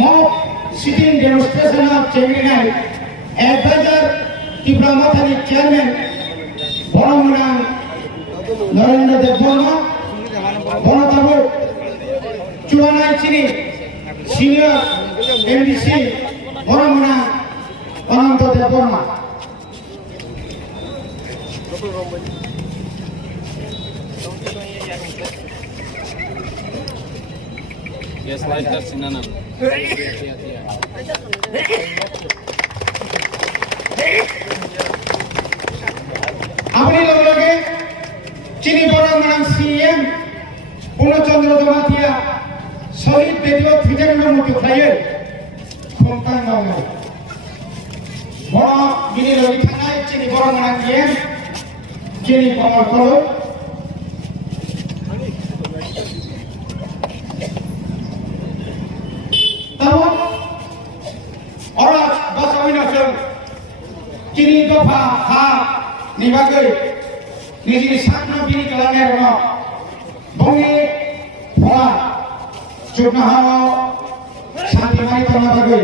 mob sitting demonstration of Chennai advisor Tipraland chairman Khumulwng Narendra Dev Burma Bonotabo Chuanai Chini senior MDC Khumulwng Narendra Dev Burma. Yes, like that, Sinana. अपने लोगों के चीनी बड़ा नाम CM पूर्णचंद्र जमातिया शहीद बेटियों fitter में मुझे खाये खोमतांग गाँव में बड़ा बिनी लोग खाना चीनी बड़ा नाम सीएम चीनी बड़ा करो Kini dopa ha ni bagai ni jadi sakna bini kelanggar no bongi phola chukna ha shanti mai tama bagai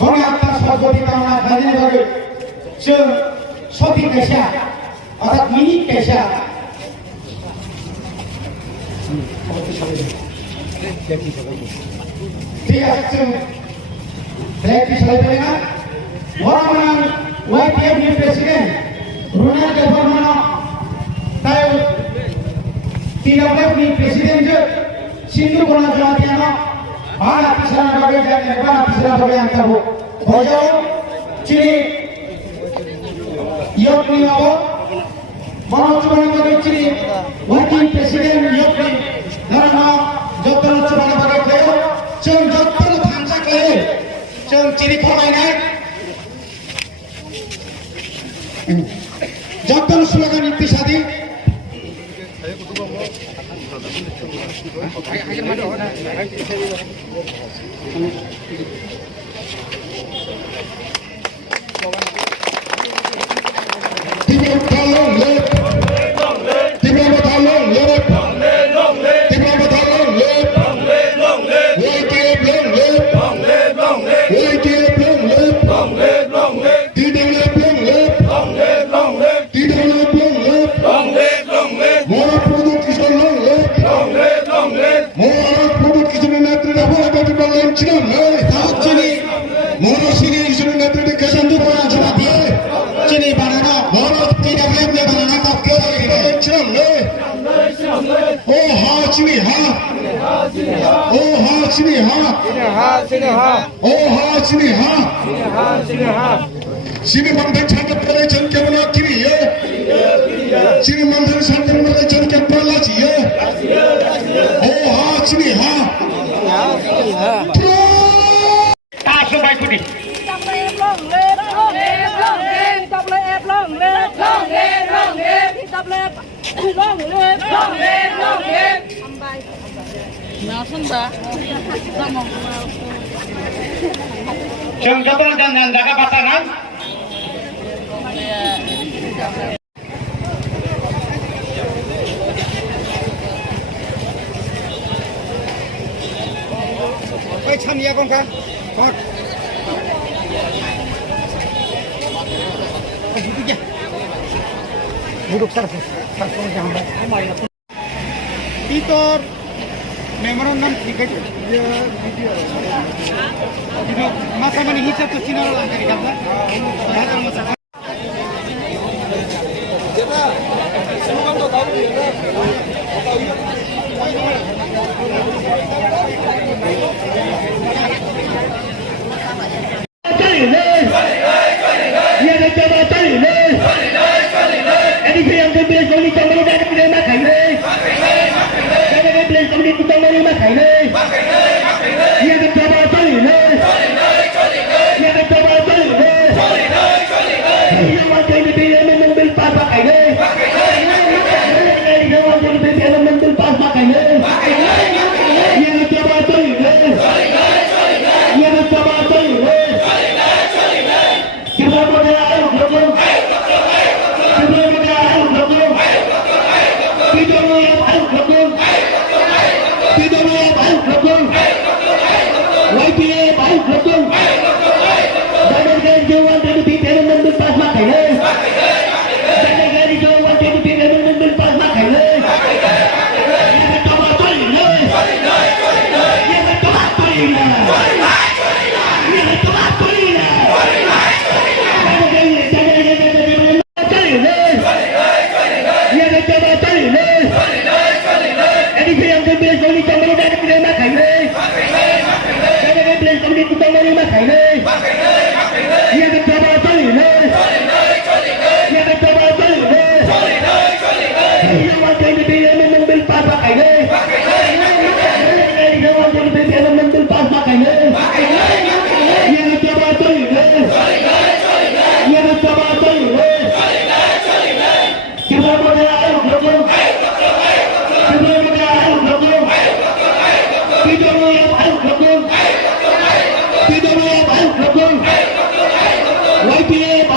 bongi atta sarjoti tama bajine bagai se soti kaisa atat mini kaisa ঠিক আছে practice হবে না বড় YTF ni presiden Runal Devarmana tayo Tipraland ni presiden je Sindhu Kona Jawatiana Bala Pisana bagai jane Bala Pisana bagai angkabo Bojao Chini Yopni Awo Bala Chubana bagai Chini Working President Yopni Narana Jotana Chubana bagai kayo Chong Jotana Thansa kayo Chong Chini Kona Inai जब slogan इतनी शादी Sini mandan sangat pada jangka mana kiri ya, sini mandan sangat pada jangka mana sih ya, oh ha sini ha, tasu baik ni. Jangka dan jaga pasangan. Baik, kami ya kon kan. Kon. Duduk sana. Sana jangan. Titor memorandum tiket dia video. Itu masa mana hisap tu Cina orang kari kata. Bangani Makaine, Yadaba Tolile, Yadaba Tolile, you want to be a mental papa, you want to be a mental papa, Yadaba Tolile, Yadaba Tolile, YTF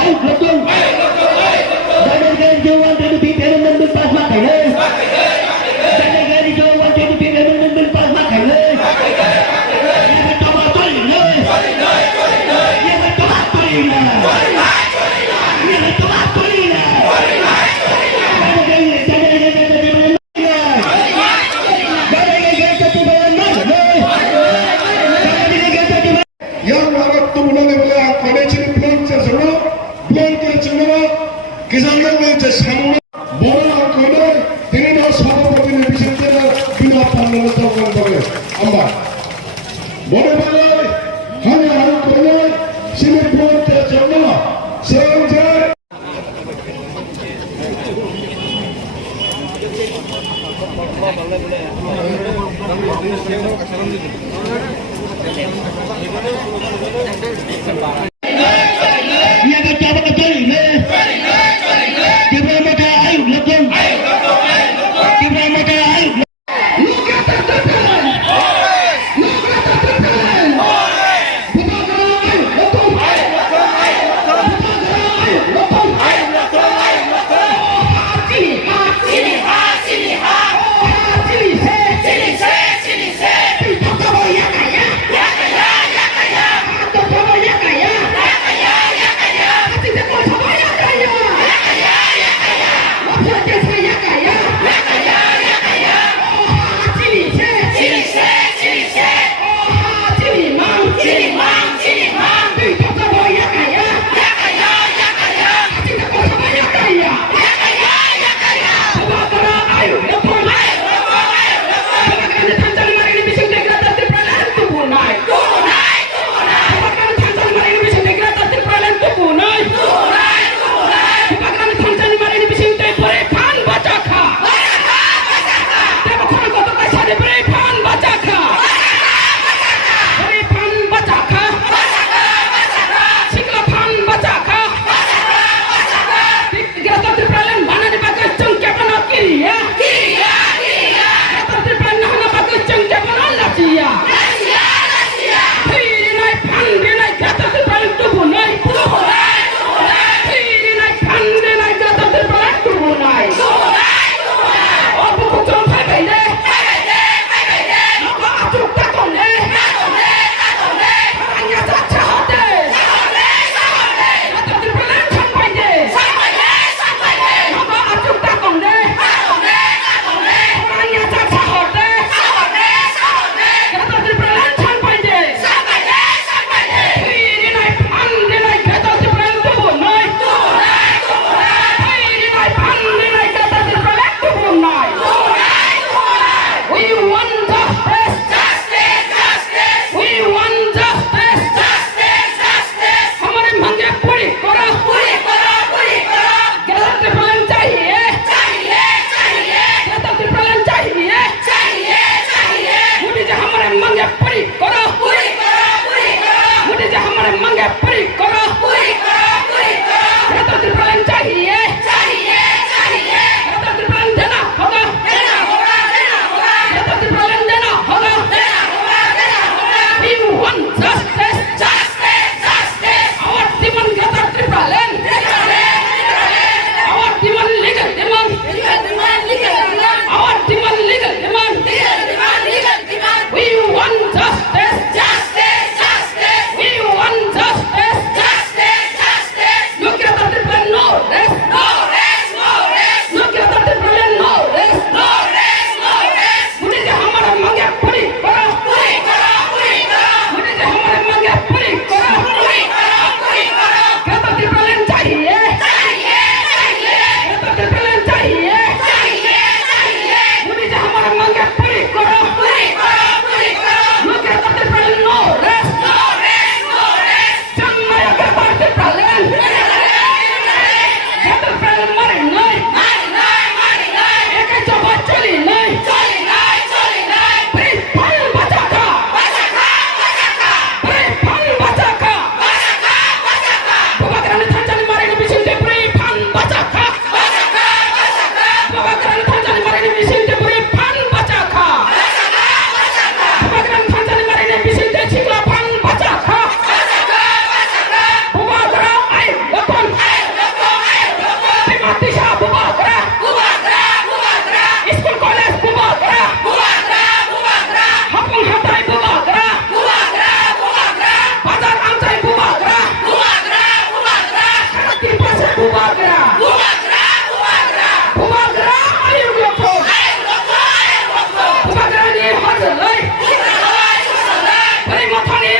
এই মাথানি